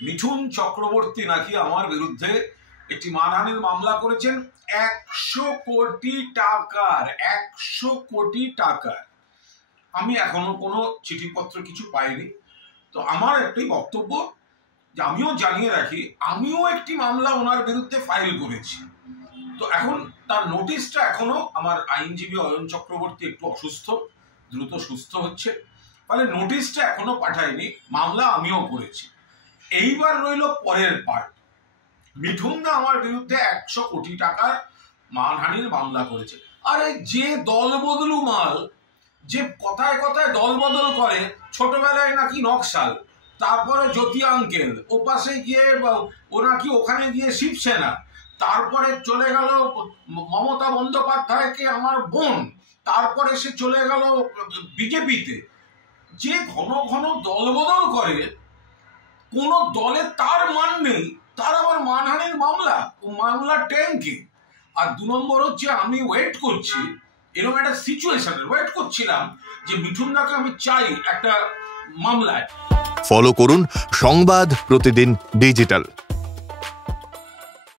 মিঠুন চক্রবর্তী নাকি আমার বিরুদ্ধে একটি মানহানির মামলা করেছেন 100 কোটি টাকার। 100 কোটি টাকার। আমি এখনো কোনো চিঠিপত্র কিছু পাইনি। তো আমার একটাই বক্তব্য যে আমিও জানিয়ে রাখি, আমিও একটি মামলা ওনার বিরুদ্ধে ফাইল করেছি। তো এখন তার নোটিশটা এখনো আমার আইনজীবী অয়ন চক্রবর্তী একটু অসুস্থ, দ্রুত সুস্থ হচ্ছে, ফলে নোটিশটা এখনো পাঠায়নি। মামলা আমিও করেছি। এইবার রইল পরের পার্ট। মিঠুনদা আমার বিরুদ্ধে 100 কোটি টাকার মানহানির মামলা করেছে। আরে যে দল বদলু মাল, যে কথায় কথায় দল বদল করে, ছোটবেলায় নাকি নকশাল, তারপরে জ্যোতি আঙ্কেল, ওপাশে গিয়ে ও নাকি ওখানে গিয়ে শিবসেনা, তারপরে চলে গেল মমতা বন্দ্যোপাধ্যায়কে আমার বোন, তারপরে সে চলে গেল বিজেপিতে। যে ঘন ঘন দল বদল করে, কোন দলে তার মান নেই, তার আবার মানহানির মামলা ট্যাঙ্কি। আর 2 নম্বর হচ্ছে, আমি ওয়েট করছি, এরকম একটা সিচুয়েশনে ওয়েট করছিলাম যে মিঠুনদাকে আমি চাই একটা মামলায়। ফলো করুন সংবাদ প্রতিদিন ডিজিটাল।